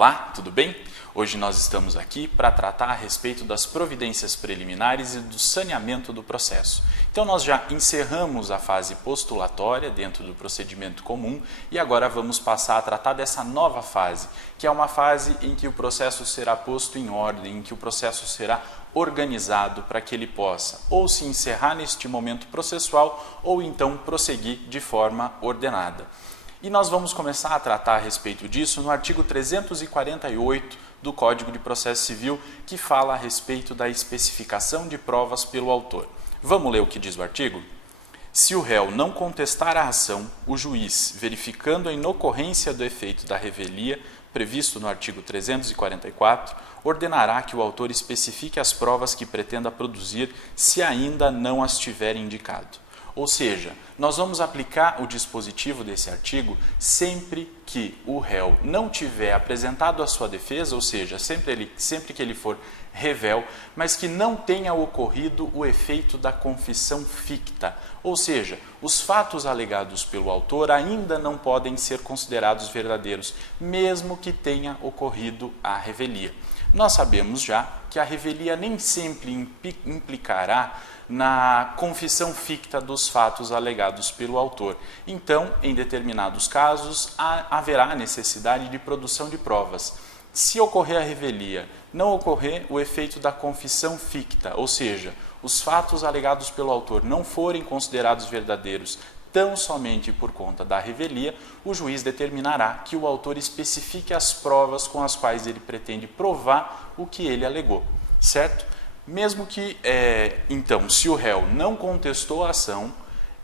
Olá, tudo bem? Hoje nós estamos aqui para tratar a respeito das providências preliminares e do saneamento do processo. Então nós já encerramos a fase postulatória dentro do procedimento comum e agora vamos passar a tratar dessa nova fase, que é uma fase em que o processo será posto em ordem, em que o processo será organizado para que ele possa ou se encerrar neste momento processual ou então prosseguir de forma ordenada. E nós vamos começar a tratar a respeito disso no artigo 348 do Código de Processo Civil, que fala a respeito da especificação de provas pelo autor. Vamos ler o que diz o artigo? Se o réu não contestar a ação, o juiz, verificando a inocorrência do efeito da revelia, previsto no artigo 344, ordenará que o autor especifique as provas que pretenda produzir, se ainda não as tiver indicado. Ou seja, nós vamos aplicar o dispositivo desse artigo sempre que o réu não tiver apresentado a sua defesa, ou seja, sempre que ele for revel, mas que não tenha ocorrido o efeito da confissão ficta, ou seja, os fatos alegados pelo autor ainda não podem ser considerados verdadeiros, mesmo que tenha ocorrido a revelia. Nós sabemos já que a revelia nem sempre implicará na confissão ficta dos fatos alegados pelo autor. Então, em determinados casos, haverá necessidade de produção de provas. Se ocorrer a revelia, não ocorrer o efeito da confissão ficta, ou seja, os fatos alegados pelo autor não forem considerados verdadeiros tão somente por conta da revelia, o juiz determinará que o autor especifique as provas com as quais ele pretende provar o que ele alegou, certo? Mesmo que, então, se o réu não contestou a ação,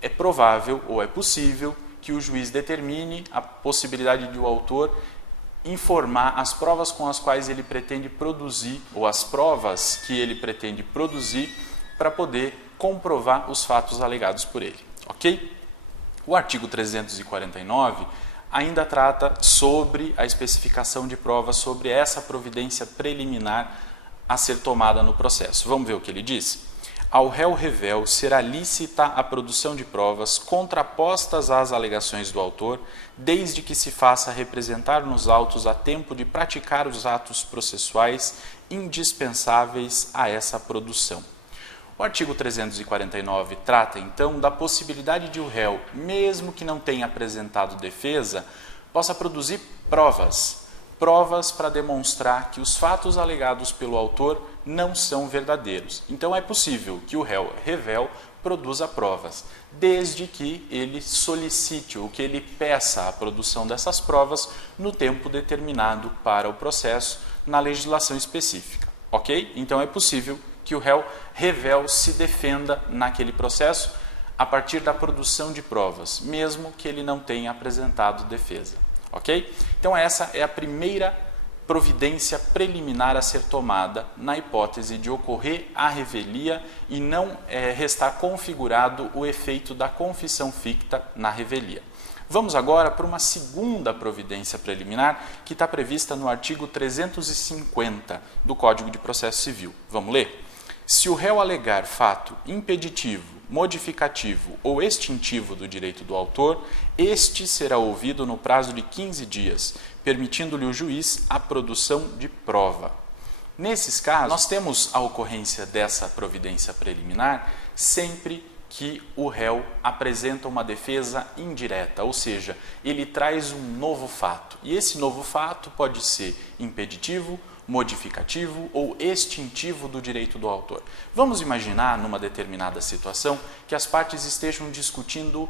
é provável ou é possível que o juiz determine a possibilidade de o autor informar as provas com as quais ele pretende produzir, ou as provas que ele pretende produzir para poder comprovar os fatos alegados por ele, ok? O artigo 349 ainda trata sobre a especificação de provas, sobre essa providência preliminar a ser tomada no processo. Vamos ver o que ele diz? Ao réu revel será lícita a produção de provas contrapostas às alegações do autor, desde que se faça representar nos autos a tempo de praticar os atos processuais indispensáveis a essa produção. O artigo 349 trata, então, da possibilidade de o réu, mesmo que não tenha apresentado defesa, possa produzir provas para demonstrar que os fatos alegados pelo autor não são verdadeiros. Então é possível que o réu revel produza provas, desde que ele solicite ou que ele peça a produção dessas provas no tempo determinado para o processo na legislação específica, ok? Então é possível que o réu revel se defenda naquele processo a partir da produção de provas, mesmo que ele não tenha apresentado defesa. Ok? Então essa é a primeira providência preliminar a ser tomada na hipótese de ocorrer a revelia e não restar configurado o efeito da confissão ficta na revelia. Vamos agora para uma segunda providência preliminar que está prevista no artigo 350 do Código de Processo Civil. Vamos ler? Se o réu alegar fato impeditivo, modificativo ou extintivo do direito do autor, este será ouvido no prazo de 15 dias, permitindo-lhe o juiz a produção de prova. Nesses casos, nós temos a ocorrência dessa providência preliminar sempre que o réu apresenta uma defesa indireta, ou seja, ele traz um novo fato. E esse novo fato pode ser impeditivo, modificativo ou extintivo do direito do autor. Vamos imaginar, numa determinada situação, que as partes estejam discutindo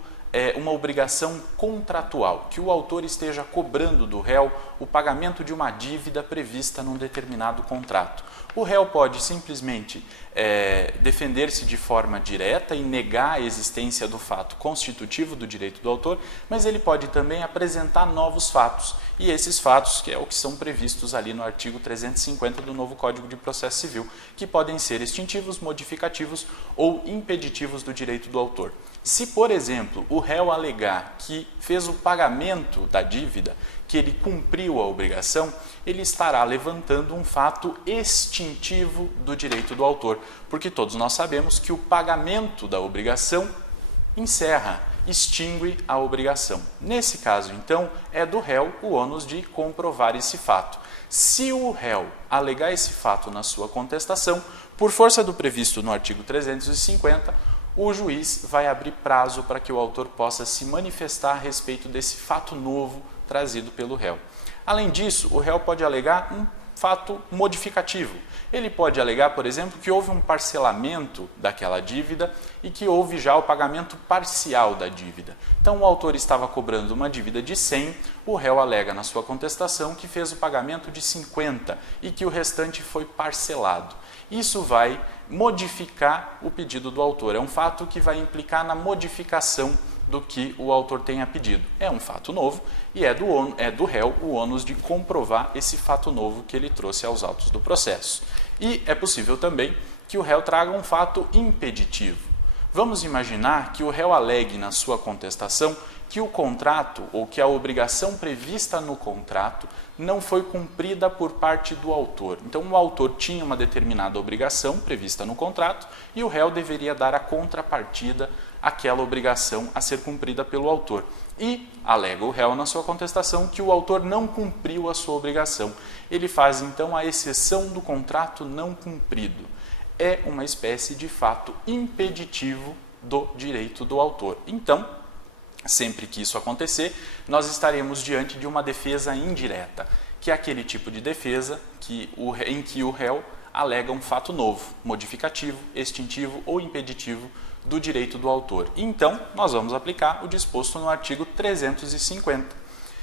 uma obrigação contratual, que o autor esteja cobrando do réu o pagamento de uma dívida prevista num determinado contrato. O réu pode simplesmente defender-se de forma direta e negar a existência do fato constitutivo do direito do autor, mas ele pode também apresentar novos fatos, e esses fatos que é o que são previstos ali no artigo 350 do novo Código de Processo Civil, que podem ser extintivos, modificativos ou impeditivos do direito do autor. Se, por exemplo, o réu alegar que fez o pagamento da dívida, que ele cumpriu a obrigação, ele estará levantando um fato extintivo do direito do autor, porque todos nós sabemos que o pagamento da obrigação encerra, extingue a obrigação. Nesse caso, então, é do réu o ônus de comprovar esse fato. Se o réu alegar esse fato na sua contestação, por força do previsto no artigo 350, o juiz vai abrir prazo para que o autor possa se manifestar a respeito desse fato novo trazido pelo réu. Além disso, o réu pode alegar um fato modificativo. Ele pode alegar, por exemplo, que houve um parcelamento daquela dívida e que houve já o pagamento parcial da dívida. Então, o autor estava cobrando uma dívida de 100, o réu alega na sua contestação que fez o pagamento de 50 e que o restante foi parcelado. Isso vai modificar o pedido do autor. É um fato que vai implicar na modificação do que o autor tenha pedido. É um fato novo e é do réu o ônus de comprovar esse fato novo que ele trouxe aos autos do processo. E é possível também que o réu traga um fato impeditivo. Vamos imaginar que o réu alegue na sua contestação que o contrato ou que a obrigação prevista no contrato não foi cumprida por parte do autor. Então, o autor tinha uma determinada obrigação prevista no contrato e o réu deveria dar a contrapartida àquela obrigação a ser cumprida pelo autor. E alega o réu na sua contestação que o autor não cumpriu a sua obrigação. Ele faz, então, a exceção do contrato não cumprido. É uma espécie de fato impeditivo do direito do autor. Então, sempre que isso acontecer, nós estaremos diante de uma defesa indireta, que é aquele tipo de defesa em que o réu alega um fato novo, modificativo, extintivo ou impeditivo do direito do autor. Então, nós vamos aplicar o disposto no artigo 350,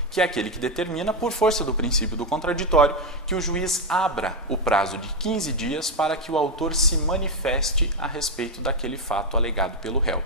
que é aquele que determina, por força do princípio do contraditório, que o juiz abra o prazo de 15 dias para que o autor se manifeste a respeito daquele fato alegado pelo réu.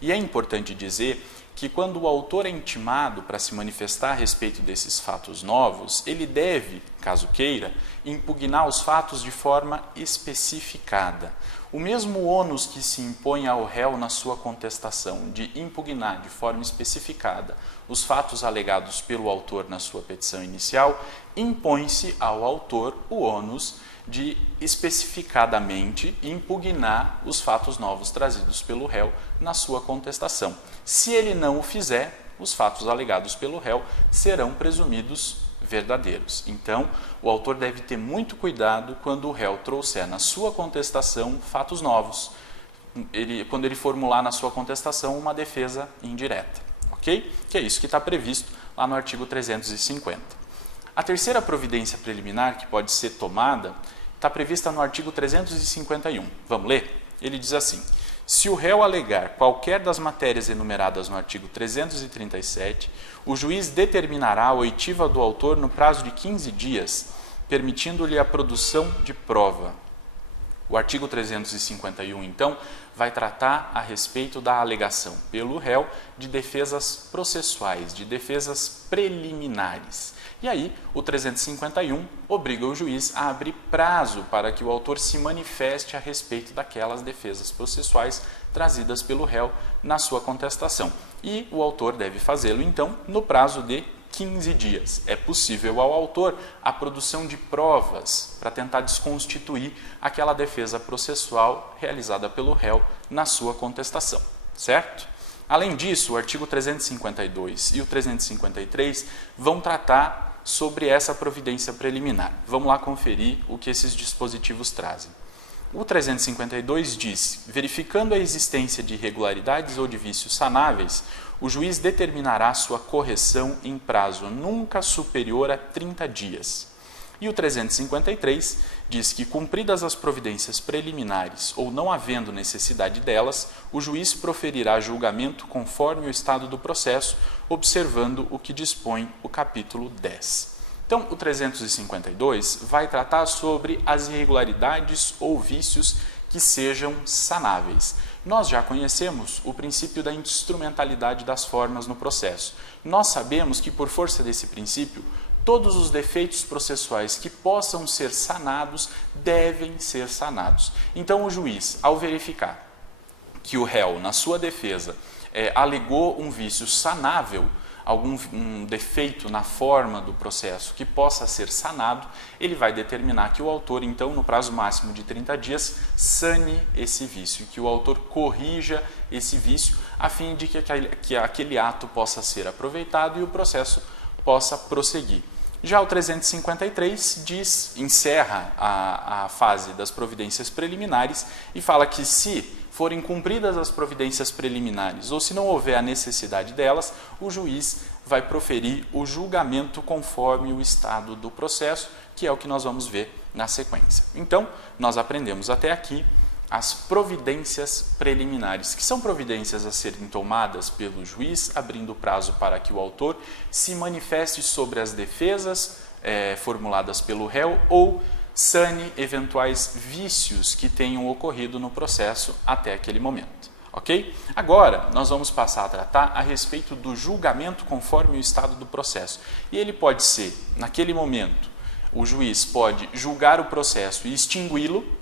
E é importante dizer que quando o autor é intimado para se manifestar a respeito desses fatos novos, ele deve, caso queira, impugnar os fatos de forma especificada. O mesmo ônus que se impõe ao réu na sua contestação de impugnar de forma especificada os fatos alegados pelo autor na sua petição inicial, impõe-se ao autor o ônus de especificadamente impugnar os fatos novos trazidos pelo réu na sua contestação. Se ele não o fizer, os fatos alegados pelo réu serão presumidos verdadeiros. Então, o autor deve ter muito cuidado quando o réu trouxer na sua contestação fatos novos, quando ele formular na sua contestação uma defesa indireta, ok? Que é isso que está previsto lá no artigo 350. A terceira providência preliminar que pode ser tomada está prevista no artigo 351. Vamos ler? Ele diz assim: se o réu alegar qualquer das matérias enumeradas no artigo 337, o juiz determinará a oitiva do autor no prazo de 15 dias, permitindo-lhe a produção de prova. O artigo 351, então, vai tratar a respeito da alegação pelo réu de defesas processuais, de defesas preliminares. E aí, o 351 obriga o juiz a abrir prazo para que o autor se manifeste a respeito daquelas defesas processuais trazidas pelo réu na sua contestação. E o autor deve fazê-lo, então, no prazo de 15 dias. É possível ao autor a produção de provas para tentar desconstituir aquela defesa processual realizada pelo réu na sua contestação, certo? Além disso, o artigo 352 e o 353 vão tratar sobre essa providência preliminar. Vamos lá conferir o que esses dispositivos trazem. O 352 diz: verificando a existência de irregularidades ou de vícios sanáveis, o juiz determinará sua correção em prazo nunca superior a 30 dias. E o 353 diz que, cumpridas as providências preliminares ou não havendo necessidade delas, o juiz proferirá julgamento conforme o estado do processo, observando o que dispõe o capítulo 10. Então, o 352 vai tratar sobre as irregularidades ou vícios que sejam sanáveis. Nós já conhecemos o princípio da instrumentalidade das formas no processo. Nós sabemos que, por força desse princípio, todos os defeitos processuais que possam ser sanados devem ser sanados. Então, o juiz, ao verificar que o réu, na sua defesa, alegou um vício sanável, um defeito na forma do processo que possa ser sanado, ele vai determinar que o autor, então, no prazo máximo de 30 dias, sane esse vício, que o autor corrija esse vício, a fim de que aquele ato possa ser aproveitado e o processo possa prosseguir. Já o 353 encerra a fase das providências preliminares e fala que se forem cumpridas as providências preliminares ou se não houver a necessidade delas, o juiz vai proferir o julgamento conforme o estado do processo, que é o que nós vamos ver na sequência. Então, nós aprendemos até aqui as providências preliminares, que são providências a serem tomadas pelo juiz, abrindo prazo para que o autor se manifeste sobre as defesas formuladas pelo réu ou sane eventuais vícios que tenham ocorrido no processo até aquele momento. Ok? Agora, nós vamos passar a tratar a respeito do julgamento conforme o estado do processo. E ele pode ser, naquele momento, o juiz pode julgar o processo e extingui-lo,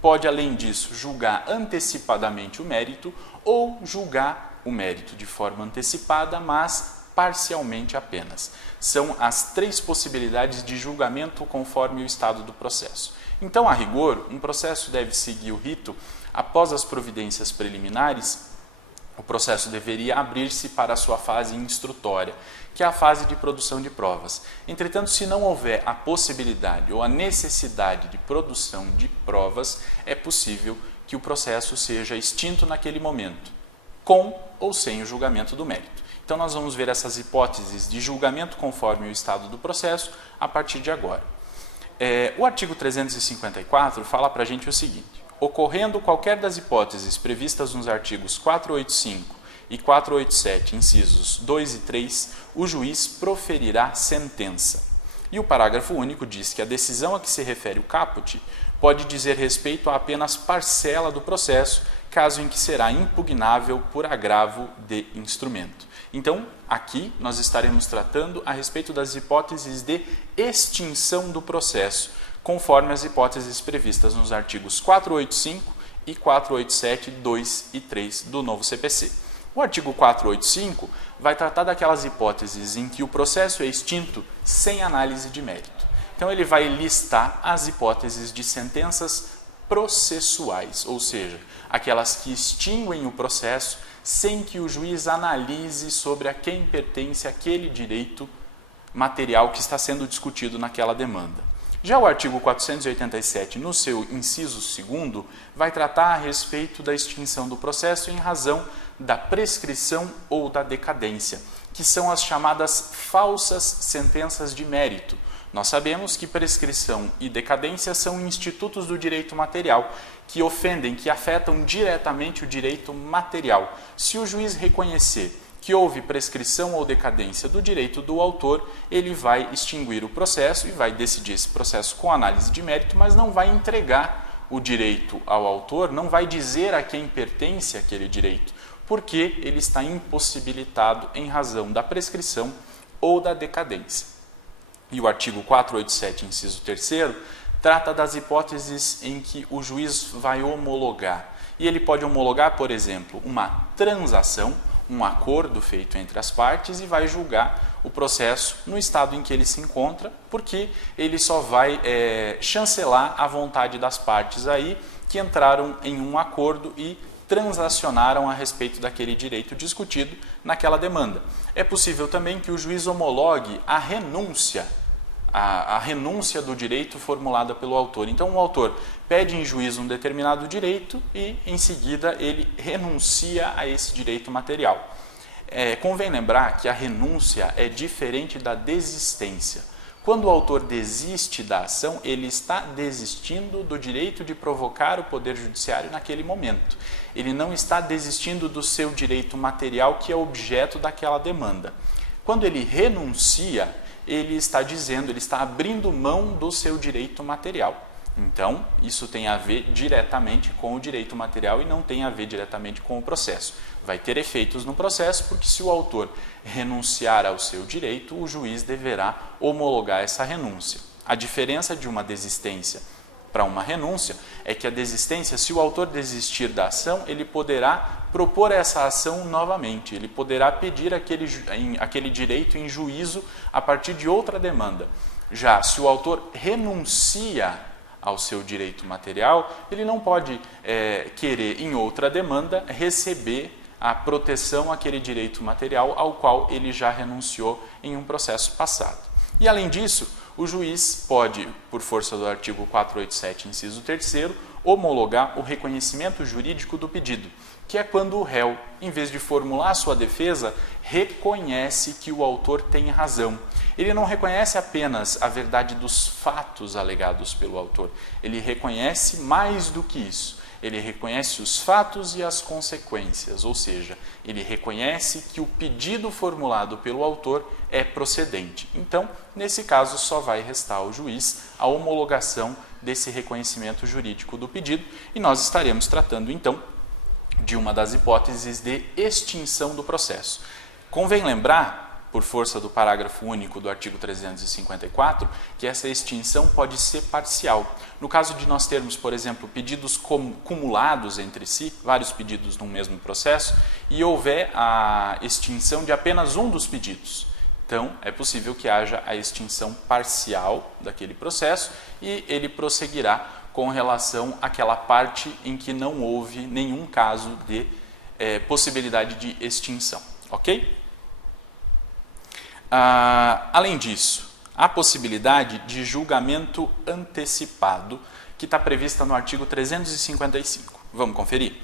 pode, além disso, julgar antecipadamente o mérito ou julgar o mérito de forma antecipada, mas parcialmente apenas. São as três possibilidades de julgamento conforme o estado do processo. Então, a rigor, um processo deve seguir o rito após as providências preliminares. O processo deveria abrir-se para a sua fase instrutória, que é a fase de produção de provas. Entretanto, se não houver a possibilidade ou a necessidade de produção de provas, é possível que o processo seja extinto naquele momento, com ou sem o julgamento do mérito. Então, nós vamos ver essas hipóteses de julgamento conforme o estado do processo a partir de agora. O artigo 354 fala para a gente o seguinte: ocorrendo qualquer das hipóteses previstas nos artigos 485 e 487, incisos 2 e 3, o juiz proferirá sentença. E o parágrafo único diz que a decisão a que se refere o caput pode dizer respeito a apenas parcela do processo, caso em que será impugnável por agravo de instrumento. Então, aqui nós estaremos tratando a respeito das hipóteses de extinção do processo, conforme as hipóteses previstas nos artigos 485 e 487, 2 e 3 do novo CPC. O artigo 485 vai tratar daquelas hipóteses em que o processo é extinto sem análise de mérito. Então, ele vai listar as hipóteses de sentenças processuais, ou seja, aquelas que extinguem o processo sem que o juiz analise sobre a quem pertence aquele direito material que está sendo discutido naquela demanda. Já o artigo 487, no seu inciso 2º, vai tratar a respeito da extinção do processo em razão da prescrição ou da decadência, que são as chamadas falsas sentenças de mérito. Nós sabemos que prescrição e decadência são institutos do direito material, que ofendem, que afetam diretamente o direito material. Se o juiz reconhecer que houve prescrição ou decadência do direito do autor, ele vai extinguir o processo e vai decidir esse processo com análise de mérito, mas não vai entregar o direito ao autor, não vai dizer a quem pertence aquele direito, porque ele está impossibilitado em razão da prescrição ou da decadência. E o artigo 487, inciso 3º, trata das hipóteses em que o juiz vai homologar. E ele pode homologar, por exemplo, uma transação, um acordo feito entre as partes e vai julgar o processo no estado em que ele se encontra, porque ele só vai chancelar a vontade das partes aí que entraram em um acordo e transacionaram a respeito daquele direito discutido naquela demanda. É possível também que o juiz homologue a renúncia do direito formulada pelo autor. Então, o autor pede em juízo um determinado direito e, em seguida, ele renuncia a esse direito material. Convém lembrar que a renúncia é diferente da desistência. Quando o autor desiste da ação, ele está desistindo do direito de provocar o Poder Judiciário naquele momento. Ele não está desistindo do seu direito material, que é objeto daquela demanda. Quando ele renuncia, ele está dizendo, ele está abrindo mão do seu direito material. Então, isso tem a ver diretamente com o direito material e não tem a ver diretamente com o processo. Vai ter efeitos no processo, porque se o autor renunciar ao seu direito, o juiz deverá homologar essa renúncia. A diferença de uma desistência para uma renúncia é que a desistência, se o autor desistir da ação, ele poderá propor essa ação novamente, ele poderá pedir aquele direito em juízo a partir de outra demanda. Já se o autor renuncia ao seu direito material, ele não pode querer em outra demanda receber a proteção àquele direito material ao qual ele já renunciou em um processo passado. E além disso, o juiz pode, por força do artigo 487, inciso 3º, homologar o reconhecimento jurídico do pedido, que é quando o réu, em vez de formular sua defesa, reconhece que o autor tem razão. Ele não reconhece apenas a verdade dos fatos alegados pelo autor, ele reconhece mais do que isso. Ele reconhece os fatos e as consequências, ou seja, ele reconhece que o pedido formulado pelo autor é procedente. Então, nesse caso, só vai restar ao juiz a homologação desse reconhecimento jurídico do pedido, e nós estaremos tratando, então, de uma das hipóteses de extinção do processo. Convém lembrar, por força do parágrafo único do artigo 354, que essa extinção pode ser parcial. No caso de nós termos, por exemplo, pedidos cumulados entre si, vários pedidos num mesmo processo, e houver a extinção de apenas um dos pedidos. Então, é possível que haja a extinção parcial daquele processo e ele prosseguirá com relação àquela parte em que não houve nenhum caso de possibilidade de extinção. Ok? Além disso, há possibilidade de julgamento antecipado, que está prevista no artigo 355. Vamos conferir?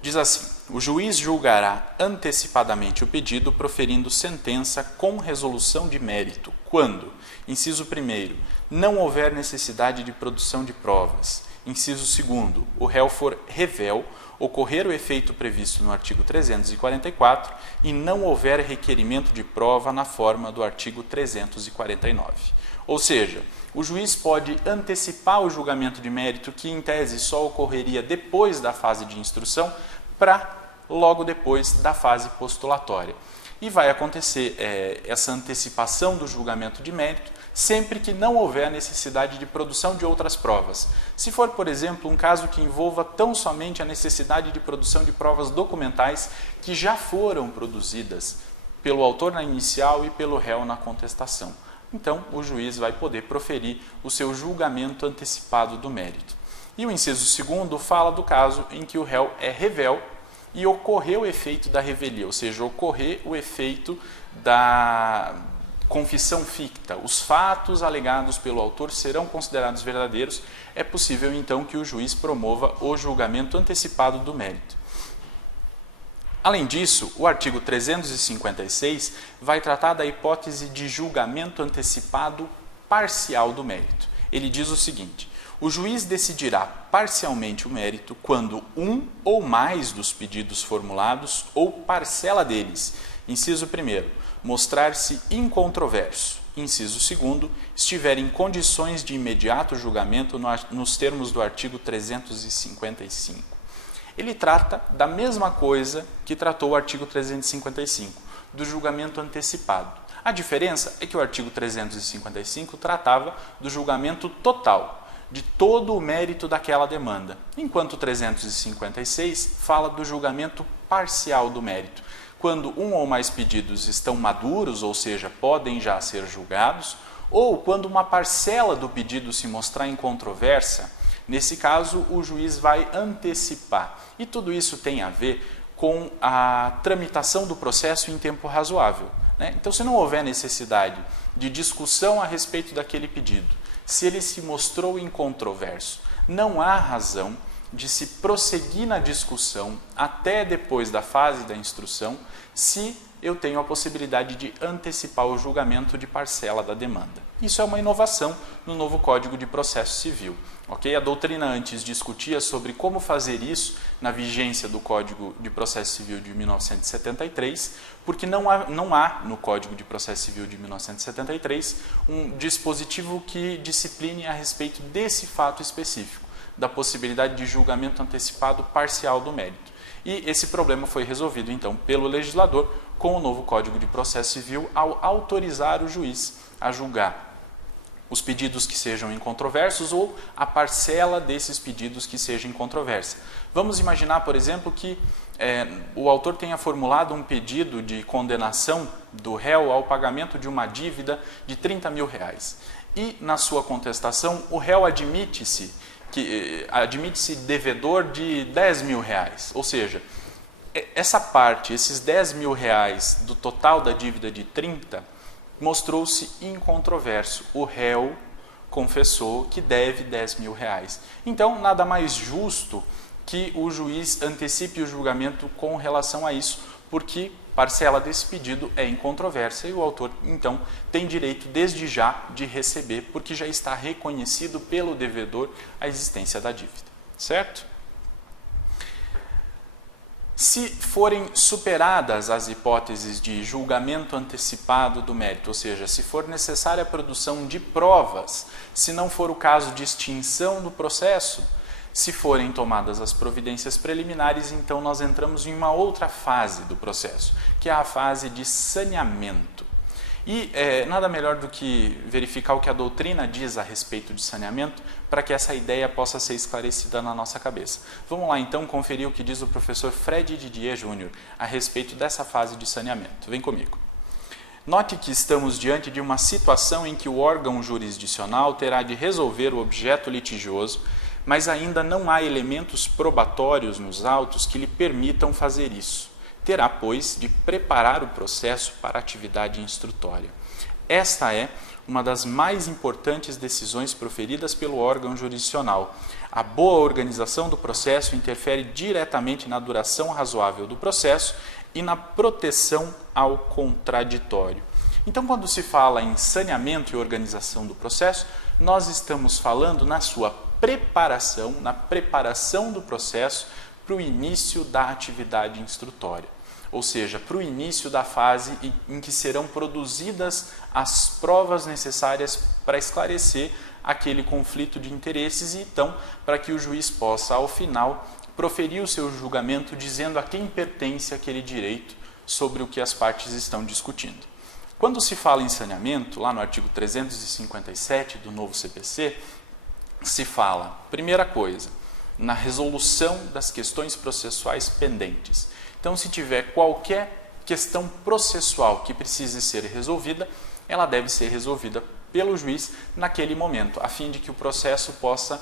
Diz assim: o juiz julgará antecipadamente o pedido, proferindo sentença com resolução de mérito, quando, inciso 1º, não houver necessidade de produção de provas, inciso 2º, o réu for revel, ocorrer o efeito previsto no artigo 344 e não houver requerimento de prova na forma do artigo 349. Ou seja, o juiz pode antecipar o julgamento de mérito, que em tese só ocorreria depois da fase de instrução, para logo depois da fase postulatória. E vai acontecer essa antecipação do julgamento de mérito sempre que não houver necessidade de produção de outras provas. Se for, por exemplo, um caso que envolva tão somente a necessidade de produção de provas documentais que já foram produzidas pelo autor na inicial e pelo réu na contestação. Então, o juiz vai poder proferir o seu julgamento antecipado do mérito. E o inciso 2º fala do caso em que o réu é revel e ocorreu o efeito da revelia, ou seja, ocorrer o efeito da confissão ficta. Os fatos alegados pelo autor serão considerados verdadeiros. É possível, então, que o juiz promova o julgamento antecipado do mérito. Além disso, o artigo 356 vai tratar da hipótese de julgamento antecipado parcial do mérito. Ele diz o seguinte: o juiz decidirá parcialmente o mérito quando um ou mais dos pedidos formulados ou parcela deles, inciso 1º, mostrar-se incontroverso, inciso 2º, estiver em condições de imediato julgamento nos termos do artigo 355. Ele trata da mesma coisa que tratou o artigo 355, do julgamento antecipado. A diferença é que o artigo 355 tratava do julgamento total, de todo o mérito daquela demanda, enquanto o 356 fala do julgamento parcial do mérito, quando um ou mais pedidos estão maduros, ou seja, podem já ser julgados, ou quando uma parcela do pedido se mostrar incontroversa. Nesse caso, o juiz vai antecipar. E tudo isso tem a ver com a tramitação do processo em tempo razoável, né? Então, se não houver necessidade de discussão a respeito daquele pedido, se ele se mostrou incontroverso, não há razão de se prosseguir na discussão até depois da fase da instrução, se eu tenho a possibilidade de antecipar o julgamento de parcela da demanda. Isso é uma inovação no novo Código de Processo Civil. Okay? A doutrina antes discutia sobre como fazer isso na vigência do Código de Processo Civil de 1973, porque não há no Código de Processo Civil de 1973 um dispositivo que discipline a respeito desse fato específico, da possibilidade de julgamento antecipado parcial do mérito. E esse problema foi resolvido, então, pelo legislador com o novo Código de Processo Civil ao autorizar o juiz a julgar os pedidos que sejam incontroversos ou a parcela desses pedidos que seja incontroversa. Vamos imaginar, por exemplo, que o autor tenha formulado um pedido de condenação do réu ao pagamento de uma dívida de R$30 mil. E, na sua contestação, o réu admite-se devedor de R$10 mil. Ou seja, essa parte, esses R$10 mil do total da dívida de 30, mostrou-se incontroverso. O réu confessou que deve 10 mil reais. Então, nada mais justo que o juiz antecipe o julgamento com relação a isso, porque parcela desse pedido é incontrovérsia e o autor, então, tem direito desde já de receber, porque já está reconhecido pelo devedor a existência da dívida, certo? Se forem superadas as hipóteses de julgamento antecipado do mérito, ou seja, se for necessária a produção de provas, se não for o caso de extinção do processo, se forem tomadas as providências preliminares, então nós entramos em uma outra fase do processo, que é a fase de saneamento. E nada melhor do que verificar o que a doutrina diz a respeito de saneamento para que essa ideia possa ser esclarecida na nossa cabeça. Vamos lá então conferir o que diz o professor Fred Didier Júnior a respeito dessa fase de saneamento. Vem comigo. Note que estamos diante de uma situação em que o órgão jurisdicional terá de resolver o objeto litigioso, mas ainda não há elementos probatórios nos autos que lhe permitam fazer isso. Terá, pois, de preparar o processo para a atividade instrutória. Esta é uma das mais importantes decisões proferidas pelo órgão jurisdicional. A boa organização do processo interfere diretamente na duração razoável do processo e na proteção ao contraditório. Então, quando se fala em saneamento e organização do processo, nós estamos falando na sua preparação, na preparação do processo para o início da atividade instrutória. Ou seja, para o início da fase em que serão produzidas as provas necessárias para esclarecer aquele conflito de interesses e, então, para que o juiz possa, ao final, proferir o seu julgamento dizendo a quem pertence aquele direito sobre o que as partes estão discutindo. Quando se fala em saneamento, lá no artigo 357 do novo CPC, se fala, primeira coisa, na resolução das questões processuais pendentes. Então, se tiver qualquer questão processual que precise ser resolvida, ela deve ser resolvida pelo juiz naquele momento, a fim de que o processo possa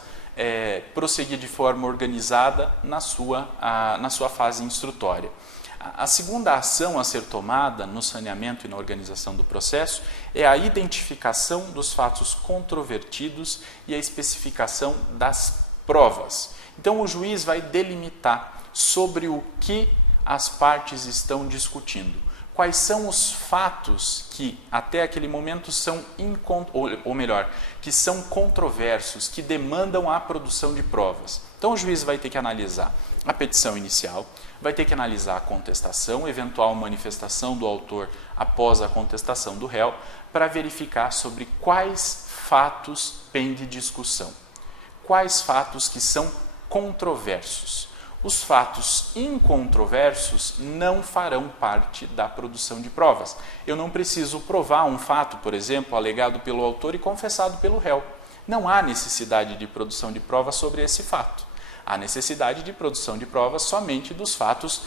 prosseguir de forma organizada na sua fase instrutória. A segunda ação a ser tomada no saneamento e na organização do processo é a identificação dos fatos controvertidos e a especificação das provas. Então, o juiz vai delimitar sobre o que as partes estão discutindo. Quais são os fatos que até aquele momento são que são controversos, que demandam a produção de provas. Então o juiz vai ter que analisar a petição inicial, vai ter que analisar a contestação, eventual manifestação do autor após a contestação do réu, para verificar sobre quais fatos pende discussão. Quais fatos que são controversos. Os fatos incontroversos não farão parte da produção de provas. Eu não preciso provar um fato, por exemplo, alegado pelo autor e confessado pelo réu. Não há necessidade de produção de provas sobre esse fato. Há necessidade de produção de provas somente dos fatos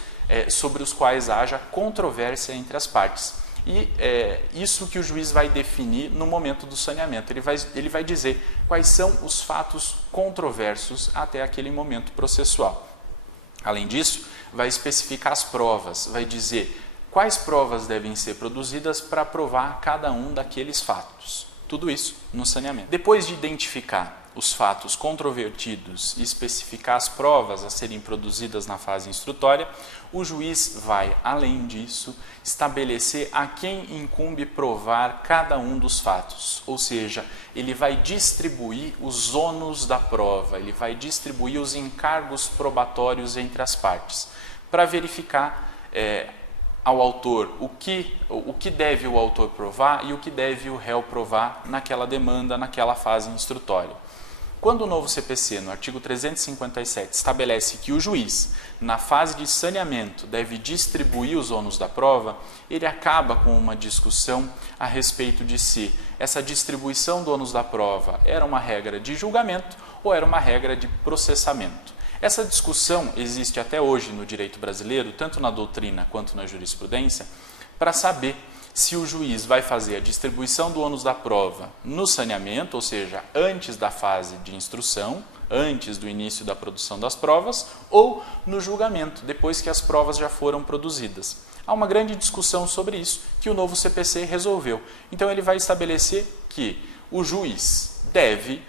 sobre os quais haja controvérsia entre as partes. E isso que o juiz vai definir no momento do saneamento. Ele vai dizer quais são os fatos controversos até aquele momento processual. Além disso, vai especificar as provas, vai dizer quais provas devem ser produzidas para provar cada um daqueles fatos. Tudo isso no saneamento. Depois de identificar os fatos controvertidos e especificar as provas a serem produzidas na fase instrutória, o juiz vai, além disso, estabelecer a quem incumbe provar cada um dos fatos. Ou seja, ele vai distribuir os ônus da prova, ele vai distribuir os encargos probatórios entre as partes, para verificar ao autor o que deve o autor provar e o que deve o réu provar naquela demanda, naquela fase instrutória. Quando o novo CPC, no artigo 357, estabelece que o juiz, na fase de saneamento, deve distribuir os ônus da prova, ele acaba com uma discussão a respeito de se essa distribuição do ônus da prova era uma regra de julgamento ou era uma regra de processamento. Essa discussão existe até hoje no direito brasileiro, tanto na doutrina quanto na jurisprudência, para saber se o juiz vai fazer a distribuição do ônus da prova no saneamento, ou seja, antes da fase de instrução, antes do início da produção das provas, ou no julgamento, depois que as provas já foram produzidas. Há uma grande discussão sobre isso que o novo CPC resolveu. Então ele vai estabelecer que o juiz deve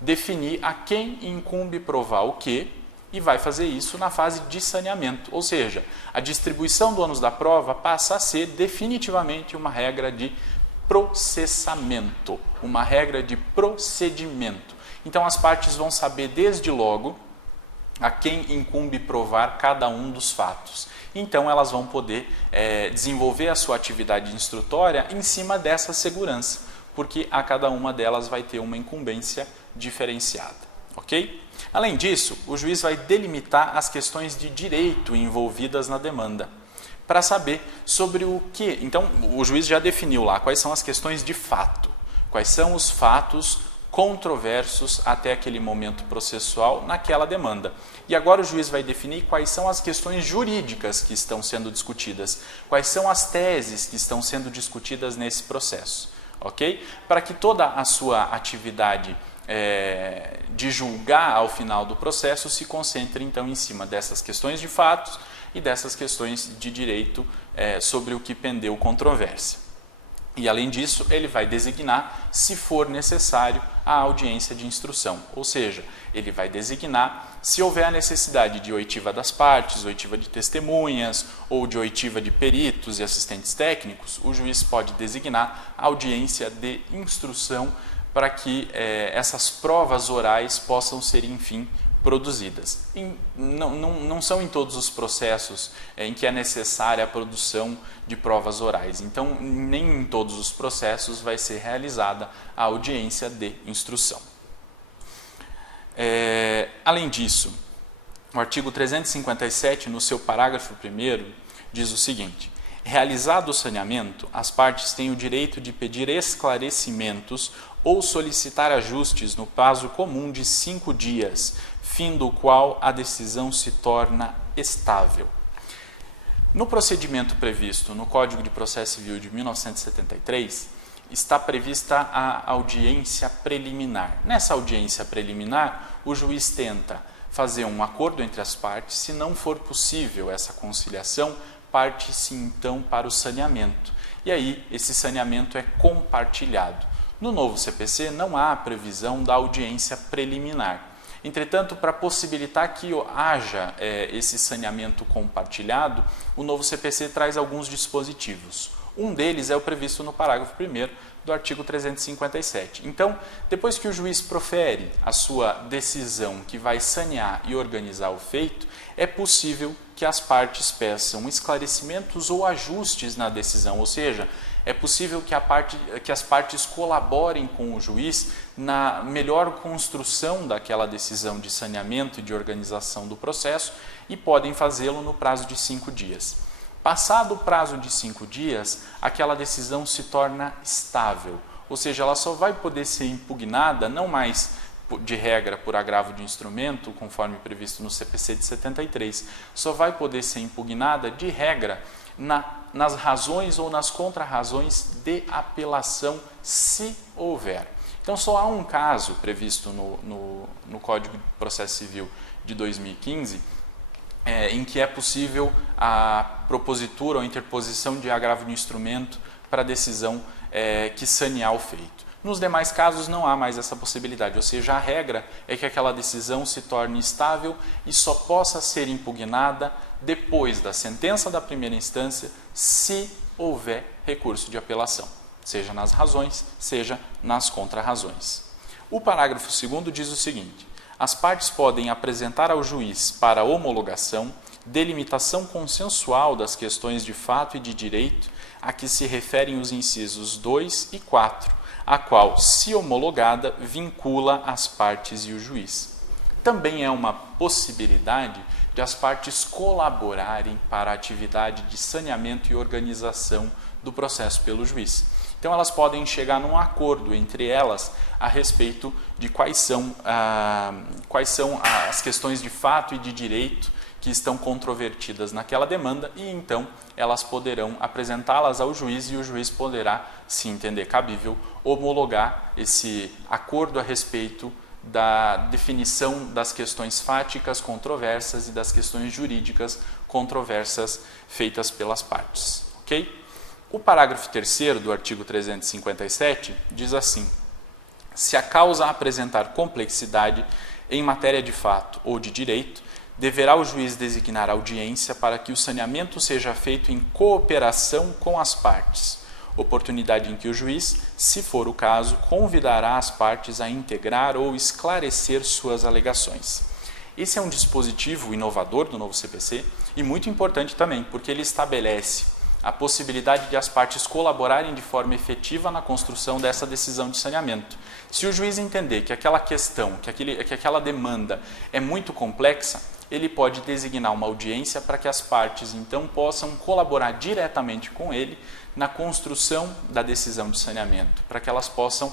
definir a quem incumbe provar o quê e vai fazer isso na fase de saneamento, ou seja, a distribuição do ônus da prova passa a ser definitivamente uma regra de processamento, uma regra de procedimento. Então as partes vão saber desde logo a quem incumbe provar cada um dos fatos. Então elas vão poder desenvolver a sua atividade instrutória em cima dessa segurança, porque a cada uma delas vai ter uma incumbência diferenciada. Ok? Além disso, o juiz vai delimitar as questões de direito envolvidas na demanda, para saber sobre o que. Então, o juiz já definiu lá quais são as questões de fato, quais são os fatos controversos até aquele momento processual naquela demanda. E agora o juiz vai definir quais são as questões jurídicas que estão sendo discutidas, quais são as teses que estão sendo discutidas nesse processo, ok? Para que toda a sua atividade de julgar ao final do processo se concentre então em cima dessas questões de fatos e dessas questões de direito sobre o que pendeu controvérsia. E além disso, ele vai designar, se for necessário, a audiência de instrução, ou seja, ele vai designar se houver a necessidade de oitiva das partes, oitiva de testemunhas ou de oitiva de peritos e assistentes técnicos, o juiz pode designar a audiência de instrução para que essas provas orais possam ser, enfim, produzidas. Não são em todos os processos em que é necessária a produção de provas orais. Então, nem em todos os processos vai ser realizada a audiência de instrução. Além disso, o artigo 357, no seu parágrafo 1º, diz o seguinte: realizado o saneamento, as partes têm o direito de pedir esclarecimentos ou solicitar ajustes no prazo comum de 5 dias, fim do qual a decisão se torna estável. No procedimento previsto no Código de Processo Civil de 1973, está prevista a audiência preliminar. Nessa audiência preliminar, o juiz tenta fazer um acordo entre as partes. Se não for possível essa conciliação, parte-se então para o saneamento. E aí, esse saneamento é compartilhado. No novo CPC não há previsão da audiência preliminar. Entretanto, para possibilitar que haja esse saneamento compartilhado, o novo CPC traz alguns dispositivos. Um deles é o previsto no parágrafo 1º do artigo 357. Então, depois que o juiz profere a sua decisão que vai sanear e organizar o feito, é possível que as partes peçam esclarecimentos ou ajustes na decisão, ou seja, é possível que as partes colaborem com o juiz na melhor construção daquela decisão de saneamento e de organização do processo e podem fazê-lo no prazo de 5 dias. Passado o prazo de 5 dias, aquela decisão se torna estável, ou seja, ela só vai poder ser impugnada, não mais de regra por agravo de instrumento, conforme previsto no CPC de 73, só vai poder ser impugnada de regra nas razões ou nas contrarrazões de apelação, se houver. Então, só há um caso previsto no Código de Processo Civil de 2015, em que é possível a propositura ou interposição de agravo de instrumento para a decisão que sanear o feito. Nos demais casos não há mais essa possibilidade, ou seja, a regra é que aquela decisão se torne estável e só possa ser impugnada depois da sentença da primeira instância, se houver recurso de apelação, seja nas razões, seja nas contrarrazões. O parágrafo 2º diz o seguinte: as partes podem apresentar ao juiz para homologação delimitação consensual das questões de fato e de direito a que se referem os incisos 2 e 4, a qual, se homologada, vincula as partes e o juiz. Também é uma possibilidade de as partes colaborarem para a atividade de saneamento e organização do processo pelo juiz. Então, elas podem chegar num acordo entre elas a respeito de quais são as questões de fato e de direito que estão controvertidas naquela demanda e, então, elas poderão apresentá-las ao juiz e o juiz poderá, se entender cabível, homologar esse acordo a respeito da definição das questões fáticas controversas e das questões jurídicas controversas feitas pelas partes. Ok? O parágrafo 3º do artigo 357 diz assim: se a causa apresentar complexidade em matéria de fato ou de direito, deverá o juiz designar audiência para que o saneamento seja feito em cooperação com as partes, oportunidade em que o juiz, se for o caso, convidará as partes a integrar ou esclarecer suas alegações. Esse é um dispositivo inovador do novo CPC e muito importante também, porque ele estabelece a possibilidade de as partes colaborarem de forma efetiva na construção dessa decisão de saneamento. Se o juiz entender que aquela questão, que aquela demanda é muito complexa, ele pode designar uma audiência para que as partes então possam colaborar diretamente com ele na construção da decisão de saneamento, para que elas possam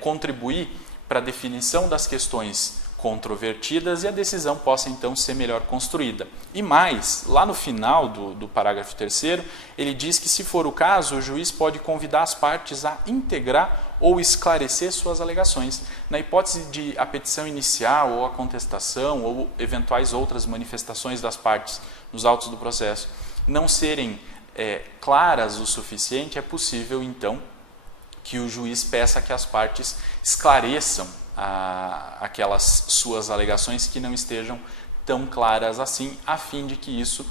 contribuir para a definição das questões controvertidas e a decisão possa então ser melhor construída. E mais, lá no final do parágrafo 3º, ele diz que, se for o caso, o juiz pode convidar as partes a integrar ou esclarecer suas alegações. Na hipótese de a petição inicial ou a contestação ou eventuais outras manifestações das partes nos autos do processo não serem claras o suficiente, é possível então que o juiz peça que as partes esclareçam aquelas suas alegações que não estejam tão claras assim, a fim de que isso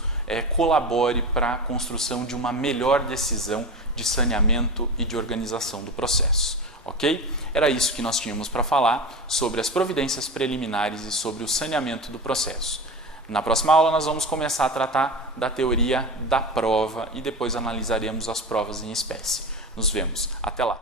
colabore para a construção de uma melhor decisão de saneamento e de organização do processo. Ok? Era isso que nós tínhamos para falar sobre as providências preliminares e sobre o saneamento do processo. Na próxima aula nós vamos começar a tratar da teoria da prova e depois analisaremos as provas em espécie. Nos vemos. Até lá!